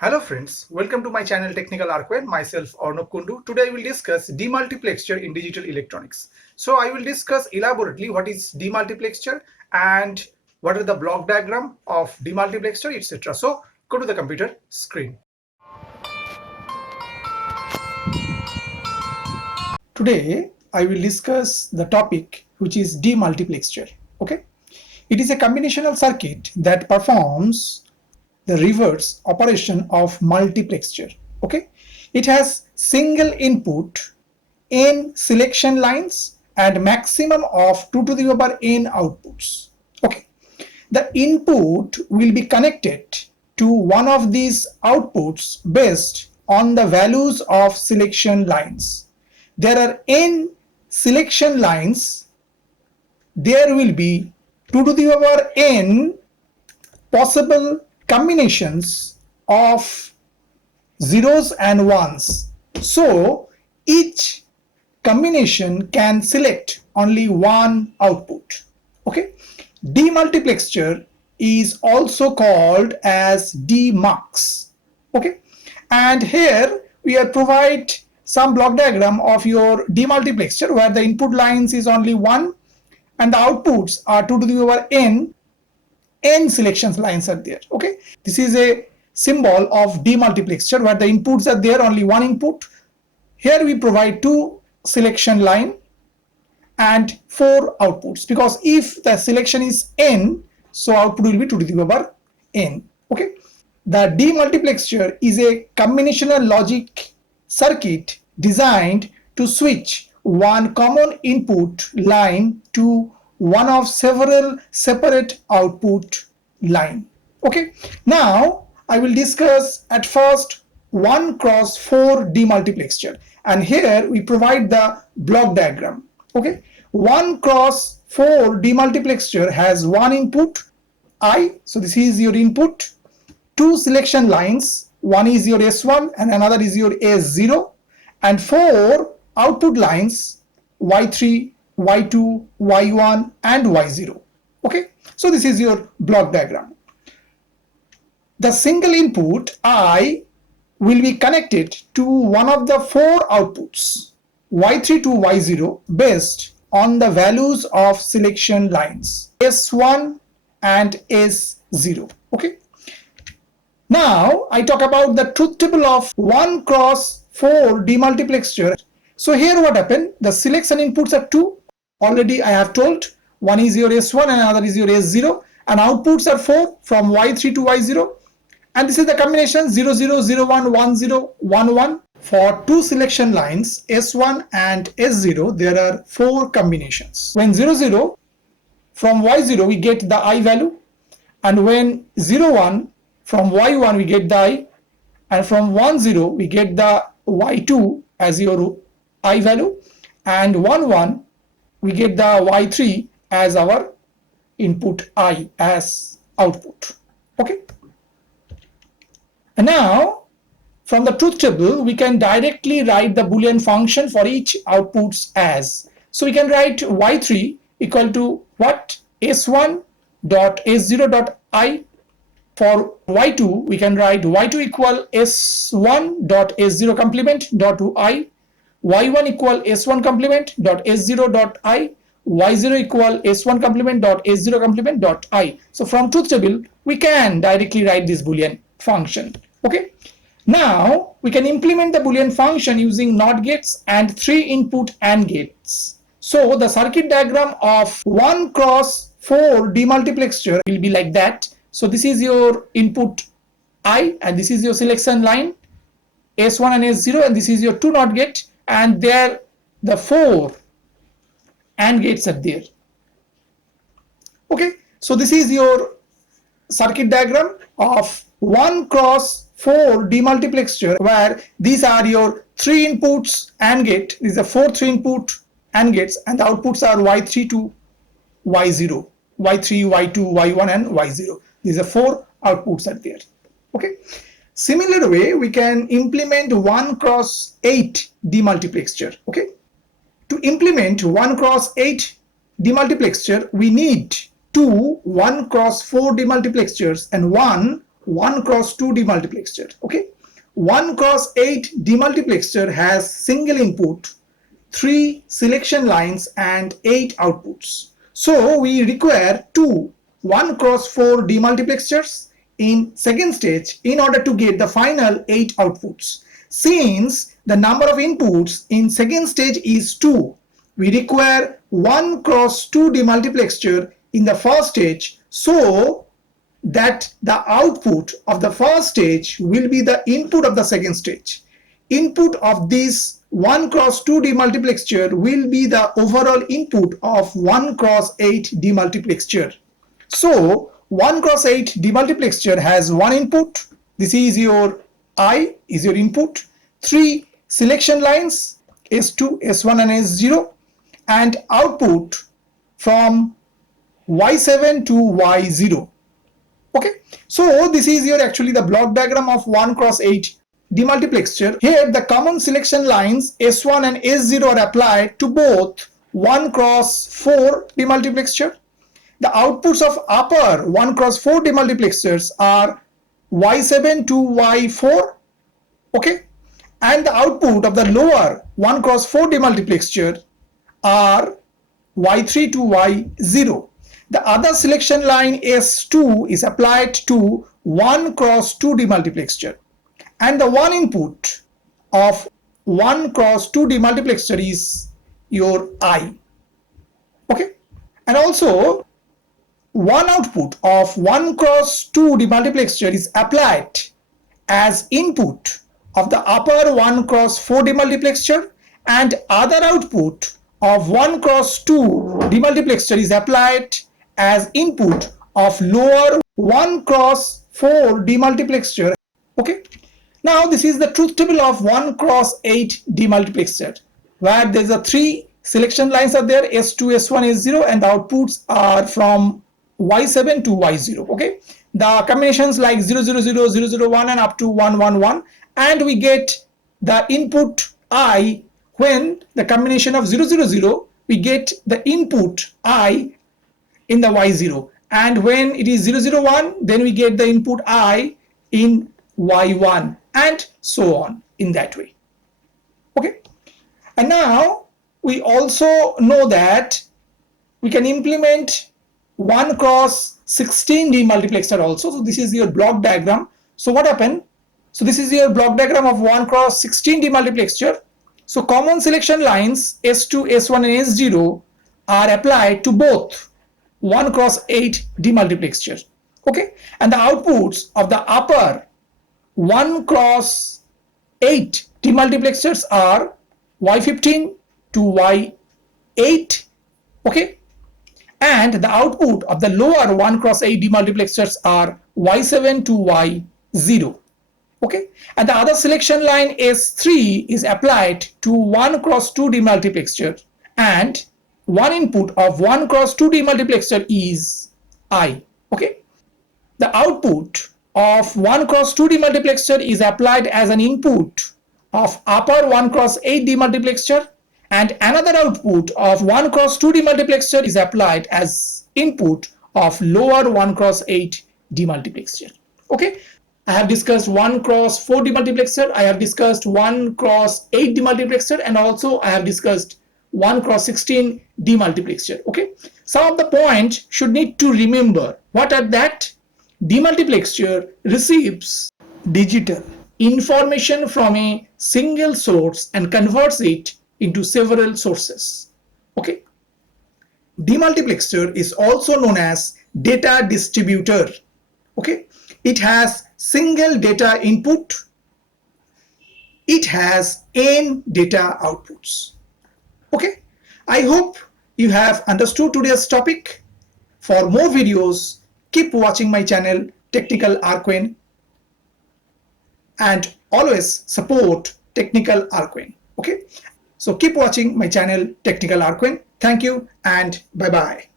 Hello friends, welcome to my channel Technical Arcware. Myself Arnab Kundu. Today I will discuss demultiplexer in digital electronics. So I will discuss elaborately what is demultiplexer and what are the block diagram of demultiplexer, etc. So go to the computer screen. Today I will discuss the topic which is demultiplexer. Okay, it is a combinational circuit that performs the reverse operation of multiplexer. Okay, it has single input, n selection lines and maximum of 2 to the power n outputs. Okay, the input will be connected to one of these outputs based on the values of selection lines. There are n selection lines. There will be 2 to the power n possible combinations of zeros and ones. So each combination can select only one output. Okay, demultiplexer is also called as demux. Okay, and here we are provide some block diagram of your demultiplexer where the input lines is only one and the outputs are 2 to the power n selections lines are there. Okay, this is a symbol of demultiplexer where the inputs are there only one input. Here we provide two selection line and four outputs, because if the selection is n, so output will be 2 to the power n. Okay, the demultiplexer is a combinational logic circuit designed to switch one common input line to one of several separate output line. Okay, now I will discuss at first 1x4 demultiplexer, and here we provide the block diagram. Okay, 1x4 demultiplexer has one input I, so this is your input, two selection lines, one is your S1 and another is your S0, and four output lines Y3, Y2, Y1 and Y0. Okay, so this is your block diagram. The single input I will be connected to one of the four outputs Y3 to Y0 based on the values of selection lines S1 and S0. Okay, now I talk about the truth table of 1x4 demultiplexer. So here what happened, the selection inputs are two. Already I have told, one is your S1 and another is your S0, and outputs are 4 from Y3 to Y0, and this is the combination 0 0 0 1 1 0 1 1. For two selection lines S1 and S0 there are four combinations. When 0 0 from Y0 we get the I value, and when 0 1 from Y1 we get the I, and from 1 0 we get the Y2 as your I value, and 1 1 we get the Y3 as our input I as output. Okay, and now from the truth table we can directly write the Boolean function for each outputs as. So we can write Y3 equal to what, S1 dot S0 dot I. For Y2 we can write Y2 equal S1 dot S0 complement dot to I, Y1 equal S1 complement dot S0 dot I, Y0 equal S1 complement dot S0 complement dot I. So from truth table we can directly write this Boolean function. Okay, now we can implement the Boolean function using NOT gates and 3 input AND gates. So the circuit diagram of 1x4 demultiplexer will be like that. So this is your input I, and this is your selection line S1 and S0, and this is your 2 NOT gate, and there the 4 AND gates are there. Okay, so this is your circuit diagram of 1x4 demultiplexer, where these are your 3 inputs AND gate. These are 4 3 input AND gates, and the outputs are Y3 to Y0, Y3, Y2, Y1 and Y0. These are 4 outputs are there. Okay, similar way we can implement 1x8 demultiplexer. Okay, to implement 1x8 demultiplexer we need two 1x4 demultiplexers and one 1 cross 2 demultiplexer. Okay, 1 cross 8 demultiplexer has single input, 3 selection lines and 8 outputs. So we require two 1 cross 4 demultiplexers in second stage in order to get the final 8 outputs. Since the number of inputs in second stage is 2, we require 1 cross 2 demultiplexer in the first stage, so that the output of the first stage will be the input of the second stage. Input of this 1 cross 2 demultiplexer will be the overall input of 1 cross 8 demultiplexer. So 1 cross 8 demultiplexer has one input. This is your I, is your input. 3 selection lines, S2, S1 and S0, and output from Y7 to Y0. Okay, so this is your actually the block diagram of 1 cross 8 demultiplexer. Here the common selection lines S1 and S0 are applied to both 1 cross 4 demultiplexer. The outputs of upper 1 cross 4 demultiplexers are Y7 to Y4. Okay, and the output of the lower 1 cross 4 demultiplexer are Y3 to Y0. The other selection line S2 is applied to 1 cross 2 demultiplexer, and the one input of 1 cross 2 demultiplexer is your I. Okay, and also one output of 1 cross 2 demultiplexer is applied as input of the upper 1 cross 4 demultiplexer, and other output of 1 cross 2 demultiplexer is applied as input of lower 1 cross 4 demultiplexer. Okay, now this is the truth table of 1 cross 8 demultiplexer, where there's a 3 selection lines are there, S2, S1, S0, and the outputs are from Y7 to Y0. Okay, the combinations like 000, 001 and up to 111, and we get the input I. When the combination of 000, we get the input I in the Y0, and when it is 001, then we get the input I in Y1, and so on in that way. Okay, and now we also know that we can implement 1 cross 16 demultiplexer also. So this is your block diagram. So what happened? So this is your block diagram of 1 cross 16 demultiplexer. So common selection lines S2, S1 and S0 are applied to both 1 cross 8 demultiplexer. Okay, and the outputs of the upper 1 cross 8 demultiplexers are Y15 to Y8. Okay, and the output of the lower 1 cross 8 demultiplexers are Y7 to Y0. Okay, and the other selection line S3 is applied to 1 cross 2 demultiplexer, and one input of 1 cross 2 demultiplexer is I. Okay, the output of 1 cross 2 demultiplexer is applied as an input of upper 1 cross 8 demultiplexer, and another output of 1 cross 2 demultiplexer is applied as input of lower 1 cross 8 demultiplexer. Okay, I have discussed 1 cross 4 demultiplexer, I have discussed 1 cross 8 demultiplexer, and also I have discussed 1 cross 16 demultiplexer. Okay, some of the points should need to remember. What are that? Demultiplexer receives digital information from a single source and converts it into several sources. Okay, demultiplexer is also known as data distributor. Okay, it has single data input, it has n data outputs. Okay, I hope you have understood today's topic. For more videos, keep watching my channel Technical Arquin, and always support Technical Arquin. Okay, so keep watching my channel Technical Arquin. Thank you and bye bye.